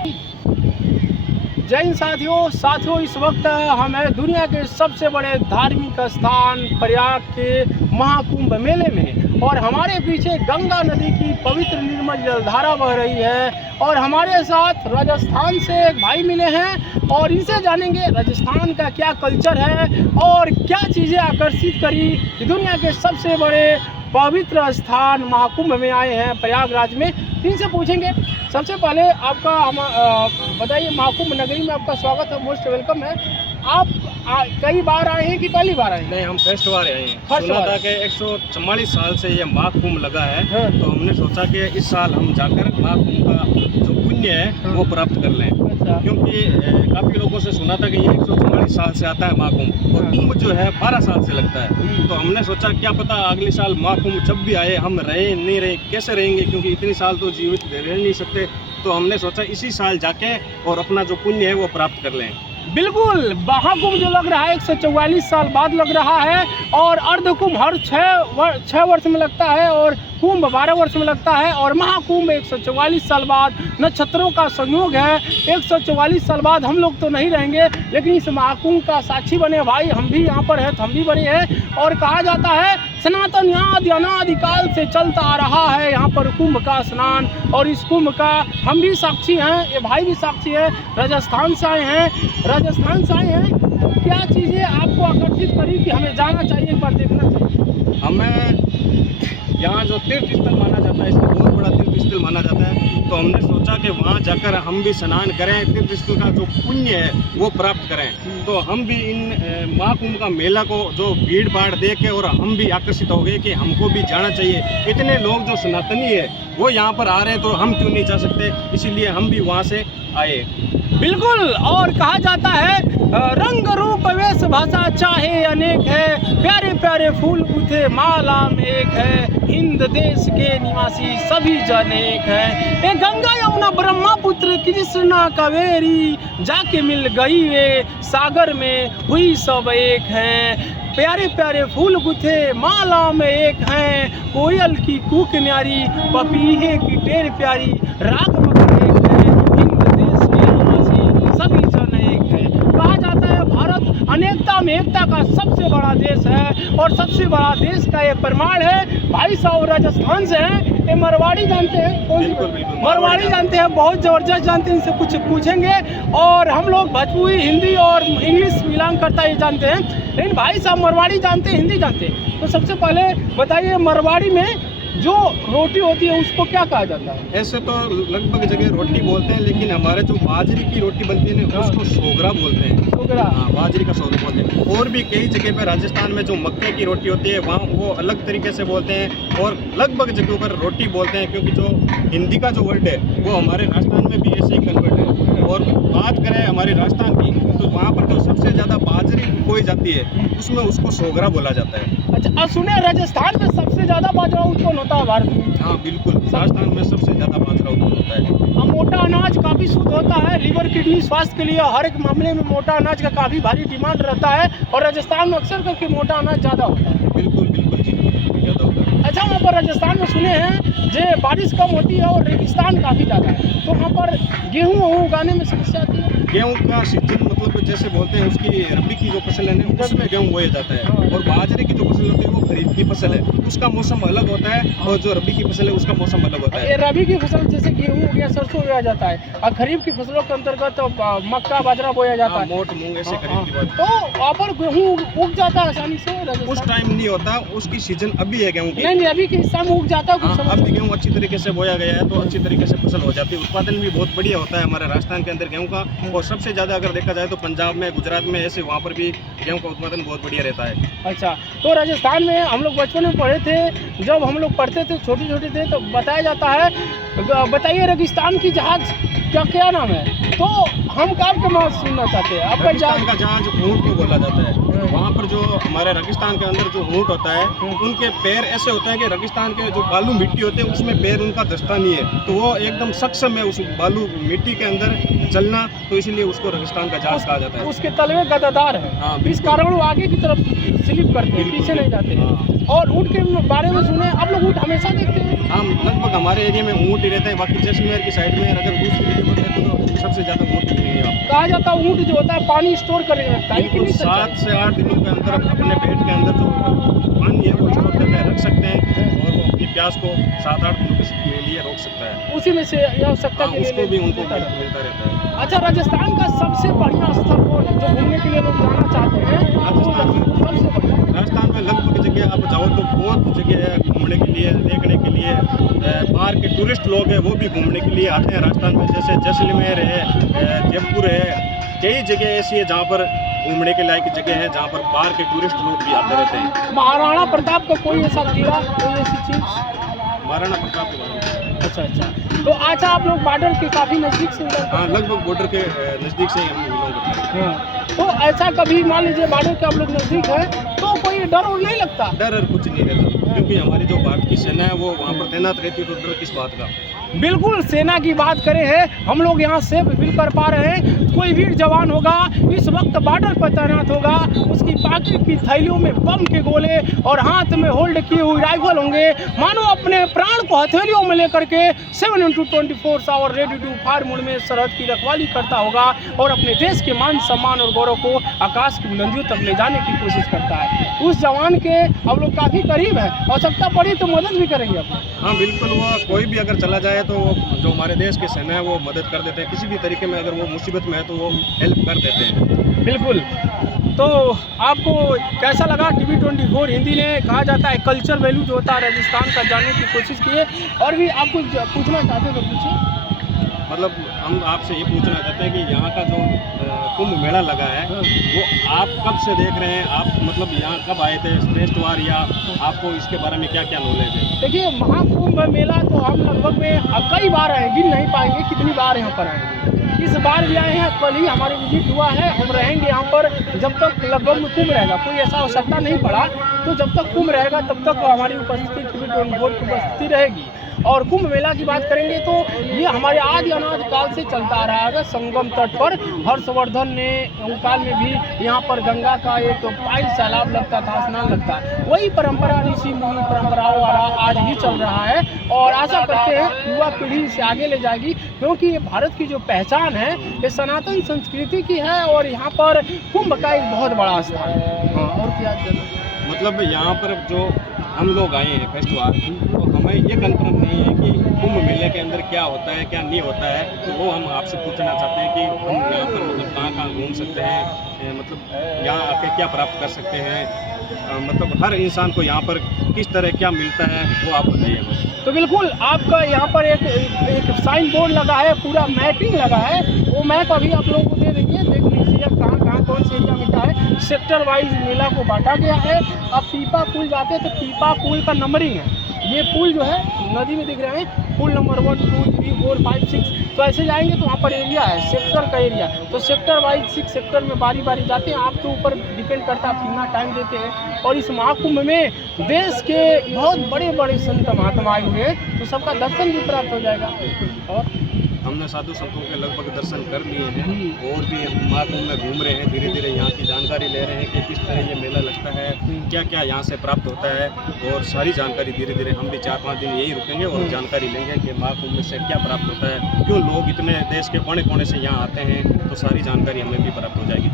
जय हिंद साथियों, इस वक्त हम हैं दुनिया के सबसे बड़े धार्मिक स्थान प्रयाग के महाकुंभ मेले में और हमारे पीछे गंगा नदी की पवित्र निर्मल जलधारा बह रही है और हमारे साथ राजस्थान से एक भाई मिले हैं और इनसे जानेंगे राजस्थान का क्या कल्चर है और क्या चीज़ें आकर्षित करी कि दुनिया के सबसे बड़े पवित्र स्थान महाकुंभ में आए हैं प्रयागराज में। इनसे पूछेंगे। सबसे पहले आपका हम बताइए, महाकुंभ नगरी में आपका स्वागत है, मोस्ट वेलकम है। आप कई बार आए हैं कि पहली बार आए हैं? नहीं, हम फर्स्ट बार आए हैं। सुना था कि 144 साल से ये महाकुंभ लगा है। हाँ। तो हमने सोचा कि इस साल हम जाकर महाकुंभ का जो पुण्य है वो प्राप्त कर लें। अच्छा। क्योंकि काफ़ी लोगों से सुना था कि ये 144 साल से आता है महाकुंभ और कुंभ जो है 12 साल से लगता है। तो हमने सोचा क्या पता अगले साल महाकुंभ जब भी आए हम रहे नहीं रहे, कैसे रहेंगे, क्योंकि इतनी साल तो जीवित रह नहीं सकते। तो हमने सोचा इसी साल जाके और अपना जो पुण्य है वो प्राप्त कर लें। बिल्कुल, महाकुंभ जो लग रहा है 144 साल बाद लग रहा है और अर्धकुंभ हर 6 वर्ष में लगता है और कुंभ 12 वर्ष में लगता है और महाकुंभ 144 साल बाद। नक्षत्रों का संयोग है, 144 साल बाद हम लोग तो नहीं रहेंगे लेकिन इस महाकुंभ का साक्षी बने भाई। हम भी यहाँ पर है तो हम भी बने हैं और कहा जाता है सनातन अनादिकाल से चलता आ रहा है यहाँ पर कुंभ का स्नान और इस कुंभ का हम भी साक्षी हैं, ये भाई भी साक्षी है। राजस्थान से आए हैं तो क्या चीज़ें आपको आकर्षित करी कि हमें जाना चाहिए, एक बार देखना चाहिए? हमें यहाँ जो तीर्थ स्थल माना जाता है, इसको बहुत बड़ा तीर्थ स्थल माना जाता है। तो हमने सोचा कि वहाँ जाकर हम भी स्नान करें, तीर्थ स्थल का जो पुण्य है वो प्राप्त करें। तो हम भी इन महाकुंभ का मेला को जो भीड़ भाड़ देख के और हम भी आकर्षित हो गए कि हमको भी जाना चाहिए। इतने लोग जो सनातनी है वो यहाँ पर आ रहे हैं तो हम क्यों नहीं जा सकते, इसीलिए हम भी वहाँ से आए। बिल्कुल, और कहा जाता है रंग रूप वेश भाषा चाहे अनेक है, प्यारे प्यारे फूल गुथे माला में एक है, हिंद देश के निवासी सभी जन एक है। ये गंगा यमुना ब्रह्मपुत्र कृष्णा कावेरी जाके मिल गई वे सागर में हुई सब एक है। प्यारे प्यारे फूल गुथे माला में एक हैं, कोयल की कूक न्यारी पपीहे की टेर प्यारी, राग मगर एक है, हिंद देश के निवासी सभी जन एक है। कहा जाता है भारत अनेकता में एकता का सबसे बड़ा देश है और सबसे बड़ा देश का ये प्रमाण है। भाई साहब राजस्थान से हैं, ये मरवाड़ी जानते हैं? बिल्कुल मरवाड़ी जानते हैं, बहुत ज़बरदस्त जानते हैं। इनसे कुछ पूछेंगे और हम लोग भोजपुरी, हिंदी और इंग्लिश बिलोंग करता है जानते हैं, लेकिन भाई साहब मरवाड़ी जानते हैं, हिंदी जानते हैं। तो सबसे पहले बताइए, मरवाड़ी में जो रोटी होती है उसको क्या कहा जाता है? ऐसे तो लगभग जगह रोटी बोलते हैं, लेकिन हमारे जो बाजरे की रोटी बनती है ना उसको सोगरा बोलते हैं। सोगरा? हाँ, बाजरे का सोगरा बोलते हैं। और भी कई जगह पर राजस्थान में जो मक्के की रोटी होती है वहाँ वो अलग तरीके से बोलते हैं और लगभग जगहों पर रोटी बोलते हैं, क्योंकि जो हिंदी का जो वर्ड है वो हमारे राजस्थान में भी ऐसे ही कन्वर्ट है। और बात करें हमारे राजस्थान की तो वहाँ पर जो सबसे ज़्यादा बाजरी बोई जाती है उसमें उसको सोगरा बोला जाता है। अच्छा, सुने राजस्थान में सबसे ज़्यादा बाजरा उत्पन्न होता है भारत में? हाँ बिल्कुल, राजस्थान में सबसे ज़्यादा बाजरा उत्पन्न होता है। मोटा अनाज काफ़ी शुद्ध होता है, लीवर किडनी स्वास्थ्य के लिए हर एक मामले में मोटा अनाज का काफ़ी भारी डिमांड रहता है और राजस्थान में अक्सर करके मोटा अनाज ज़्यादा होता है। बिल्कुल जी, ज़्यादा होता है। अच्छा, वहाँ पर राजस्थान में सुने हैं जो बारिश कम होती है और रेगिस्तान काफ़ी ज़्यादा है, तो वहाँ पर गेहूँ उगाने में समस्या आती है? गेहूँ का सीजन मतलब जैसे बोलते हैं उसकी रबी की जो फसल है ना उसमें गेहूँ बोया जाता है और बाजरे की जो फसल होती है वो खरीफ की फसल है, उसका मौसम अलग होता है और जो रबी की फसल है उसका मौसम अलग होता है। ये रबी की फसल जैसे गेहूँ हो गया, सरसों बोया जाता है और खरीफ की फसलों के अंतर्गत तो मक्का बाजरा बोया जाता है, मोट मूंग ऐसे खरीफ की बात। तो वहाँ पर गेहूँ उग जाता है आसानी से? उस टाइम नहीं होता, उसकी सीजन अभी है गेहूँ की। नहीं, अभी के हिस्सा में उग जाता है कुछ समय? अभी गेहूँ अच्छी तरीके से बोया गया है तो अच्छी तरीके से फसल हो जाती है। उत्पादन भी बहुत बढ़िया होता है हमारे राजस्थान के अंदर गेहूँ का, और सबसे ज़्यादा अगर देखा जाए तो पंजाब में, गुजरात में, ऐसे वहाँ पर भी गेहूँ का उत्पादन बहुत बढ़िया रहता है। अच्छा, तो राजस्थान में हम लोग बचपन में पढ़े थे, जब हम लोग पढ़ते थे छोटे थे तो बताया जाता है, बताइए रेगिस्तान की जहाज क्या नाम है? तो हम आपके माँ सुनना चाहते हैं आपका रेगिस्तान का जहाज ऊँट को बोला जाता है। वहाँ पर जो हमारे रेगिस्तान के अंदर जो ऊँट होता है उनके पैर ऐसे होते हैं कि रेगिस्तान के जो बालू मिट्टी होते हैं उसमें पैर उनका धंसता नहीं है, तो वो एकदम सक्षम है उस बालू मिट्टी के अंदर चलना, तो इसीलिए उसको रेगिस्तान का जहाज कहा जाता है। उसके तलवे गद्दार है। हाँ, इस कारण वो आगे की तरफ स्लिप करते हैं, पीछे नहीं जाते हैं। और ऊँट के बारे में सुने आप लोग? ऊँट हमेशा देखते हैं? हम लगभग हमारे एरिया में ऊँट ही रहते हैं, बाकी जैसलमेर की साइड में अगर दूसरी जगह पर रहते तो कहा जाता है ऊँट जो होता है पानी स्टोर करने लगता है, बिल्कुल 7 से 8 दिनों के अंदर अपने पेट के अंदर जो पानी है वो स्टोर करके रख सकते हैं और वो अपनी प्यास को 7-8 दिनों के लिए रोक सकता है। उसी में से आवश्यकता के लिए उसको भी उनको देता रहता है। मिलता रहता है। अच्छा, राजस्थान का सबसे बढ़िया स्थल कौन है जो घूमने के लिए लोग जाना चाहते हैं? सबसे बढ़िया राजस्थान में लगभग जगह आप जाओ तो बहुत जगह है घूमने के लिए, देखने के लिए। बाहर के टूरिस्ट लोग हैं वो भी घूमने के लिए आते हैं राजस्थान में, जैसे जैसलमेर है, जयपुर है, कई जगह ऐसी है जहाँ पर घूमने के लायक जगह है जहाँ पर बाहर के टूरिस्ट लोग भी आते रहते हैं। महाराणा प्रताप का कोई ऐसा किला, कोई ऐसी चीज? महाराणा प्रताप के बारे में अच्छा अच्छा। तो अच्छा, आप लोग बॉर्डर के काफी नजदीक से उधर? हाँ, लगभग बॉर्डर के नज़दीक से ही हम बिलोंग करते हैं। हाँ। तो ऐसा कभी मान लीजिए बॉर्डर के आप लोग नजदीक है तो कोई डर और नहीं लगता? डर और कुछ नहीं रहता क्योंकि हमारी जो भारत की सेना है वो वहाँ पर तैनात रहती है, तो डर किस बात का। बिल्कुल, सेना की बात करें है, हम लोग यहाँ सेफ फील कर पा रहे हैं। कोई वीर जवान होगा इस वक्त बॉर्डर पर तैनात होगा, उसकी पॉकेट की थैलियों में बम के गोले और हाथ में होल्ड किए हुई राइफल होंगे, मानो अपने प्राण को हथेलियों में लेकर के 7/24 hour ready to fire mode में सरहद की रखवाली करता होगा और अपने देश के मान सम्मान और गौरव को आकाश की बुलंदियों तक ले जाने की कोशिश करता है। उस जवान के हम लोग काफ़ी करीब है, आवश्यकता पड़ी तो मदद भी करेंगे आप। हाँ बिल्कुल, वो कोई भी अगर चला जाए तो जो हमारे देश के सेना है वो मदद कर देते हैं, किसी भी तरीके में अगर वो मुसीबत में है तो वो हेल्प कर देते हैं। बिल्कुल। तो आपको कैसा लगा? TV24 हिंदी ने कहा जाता है कल्चर वैल्यू जो होता है राजस्थान का जानने की कोशिश की है, और भी आप कुछ पूछना चाहते हो तो पूछिए। मतलब हम आपसे ये पूछना चाहते हैं कि यहाँ का जो कुंभ मेला लगा है वो आप कब से देख रहे हैं? आप मतलब यहाँ कब आए थे श्रेष्ठ वार, या आपको इसके बारे में क्या क्या नॉलेज है? देखिए, महाकुंभ मेला तो हम लगभग में कई बार आए, गिन नहीं पाएंगे कितनी बार यहाँ पर आए। इस बार भी आए हैं, कल ही हमारे विजिट हुआ है, हम रहेंगे यहाँ पर जब तक लगभग में कुंभ रहेगा। कोई ऐसा आवश्यकता नहीं पड़ा, तो जब तक कुंभ रहेगा तब तक हमारी उपस्थिति TV24 की उपस्थिति रहेगी। और कुंभ मेला की बात करेंगे तो ये हमारे आदि अनादि काल से चलता आ रहा है। संगम तट पर हर्षवर्धन ने काल में भी यहाँ पर गंगा का एक पाइल सैलाब लगता था, स्नान लगता है, वही परंपरा ऋषि मुनि परंपराओं वाला आज भी चल रहा है और आशा करते हैं युवा पीढ़ी से आगे ले जाएगी, क्योंकि ये भारत की जो पहचान है ये सनातन संस्कृति की है और यहाँ पर कुंभ का एक बहुत बड़ा स्थान है। हाँ, और क्या मतलब यहाँ पर जो हम लोग आए हैं फेस्टिवल, तो हमें ये कंफर्म नहीं है कि कुंभ मेले के अंदर क्या होता है क्या नहीं होता है, तो वो हम आपसे पूछना चाहते हैं कि हम यहाँ पर मतलब कहाँ कहाँ घूम सकते हैं, मतलब यहाँ आके क्या प्राप्त कर सकते हैं, मतलब हर इंसान को यहाँ पर किस तरह क्या मिलता है वो आप बताइए। तो बिल्कुल, आपका यहाँ पर एक साइन बोर्ड लगा है, पूरा मैपिंग लगा है, वो मैप अभी आप लोगों को दे देंगे, देख लीजिए कहाँ कहाँ कौन से एरिया मिलता है। सेक्टर वाइज मेला को बांटा गया है। अब पीपा पुल जाते हैं तो पीपा पुल का नंबरिंग है, ये पुल जो है नदी में दिख रहे हैं, पुल नंबर 1 2 3 4 5 6, तो ऐसे जाएंगे तो वहाँ पर एरिया है, सेक्टर का एरिया, तो सेक्टर वाइज 6 सेक्टर में बारी बारी जाते हैं। आपके ऊपर डिपेंड करता है आप कितना टाइम देते हैं। और इस महाकुंभ में देश के बहुत बड़े बड़े संत महात्मा आए हुए हैं, तो सबका दर्शन भी प्राप्त हो जाएगा। और हमने साधु संतों के लगभग दर्शन कर लिए हैं और भी हम महाकुंभ में घूम रहे हैं, धीरे धीरे यहाँ की जानकारी ले रहे हैं कि किस तरह ये मेला लगता है, क्या क्या यहाँ से प्राप्त होता है, और सारी जानकारी धीरे धीरे हम भी 4-5 दिन यही रुकेंगे और जानकारी लेंगे कि महाकुंभ से क्या प्राप्त होता है, क्यों लोग इतने देश के कोने कोने से यहाँ आते हैं, तो सारी जानकारी हमें भी प्राप्त हो जाएगी।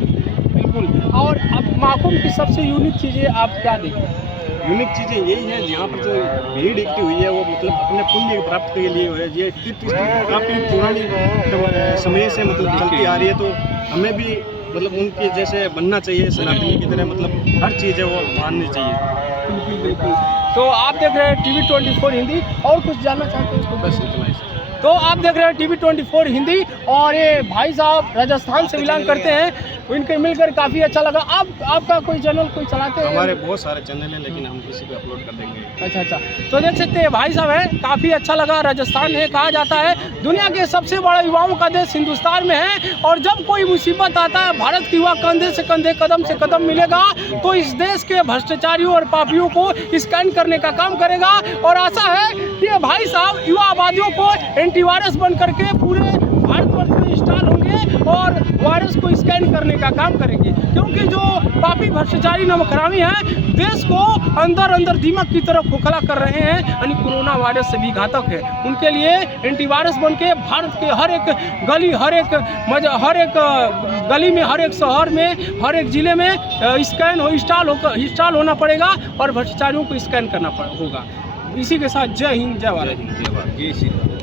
बिल्कुल। और अब महाकुंभ की सबसे यूनिक चीज़ें आप क्या देखें? यूनिक चीज़ें यही है, यहाँ पर जो भीड़ इकट्ठी हुई है वो मतलब अपने पुण्य प्राप्त के लिए है। ये काफ़ी पुरानी समय से मतलब चलती आ रही है, तो हमें भी मतलब उनके जैसे बनना चाहिए, सनातनी की तरह मतलब हर चीज़ है वो माननी चाहिए। बिल्कुल बिल्कुल। तो आप देख रहे हैं TV24 हिंदी, और कुछ जानना चाहते हैं तो बस इतना ही। तो आप देख रहे हैं TV24 हिंदी, और ये भाई साहब राजस्थान से बिलोंग करते हैं, इनके मिलकर काफ़ी अच्छा लगा। आपका कोई चैनल कोई चलाते हैं? हमारे बहुत सारे चैनल हैं, लेकिन हम किसी पे अपलोड कर देंगे। अच्छा अच्छा। तो देख सकते हैं भाई साहब है, काफ़ी अच्छा लगा। राजस्थान है, कहा जाता है दुनिया के सबसे बड़ा युवाओं का देश हिंदुस्तान में है, और जब कोई मुसीबत आता है भारत की युवा कंधे से कंधे कदम से कदम मिलेगा तो इस देश के भ्रष्टाचारियों और पापियों को स्कैन करने का काम करेगा। और आशा है कि ये भाई साहब युवा आबादियों को एंटीवायरस बन करके पूरे भारतवर्ष में इंस्टॉल होंगे और वायरस को उसको स्कैन करने का काम करेंगे, क्योंकि जो पापी भ्रष्टाचारी नमकरामी हैं देश को अंदर अंदर दीमक की तरह खोखला कर रहे हैं, यानी कोरोना वायरस से भी घातक है। उनके लिए एंटीवायरस बन के भारत के हर एक गली, हर एक गली में, हर एक शहर में, हर एक जिले में इंस्टॉल होना पड़ेगा और भ्रष्टाचारियों को स्कैन करना होगा। इसी के साथ जय हिंद, जय भारत। जय श्री राम।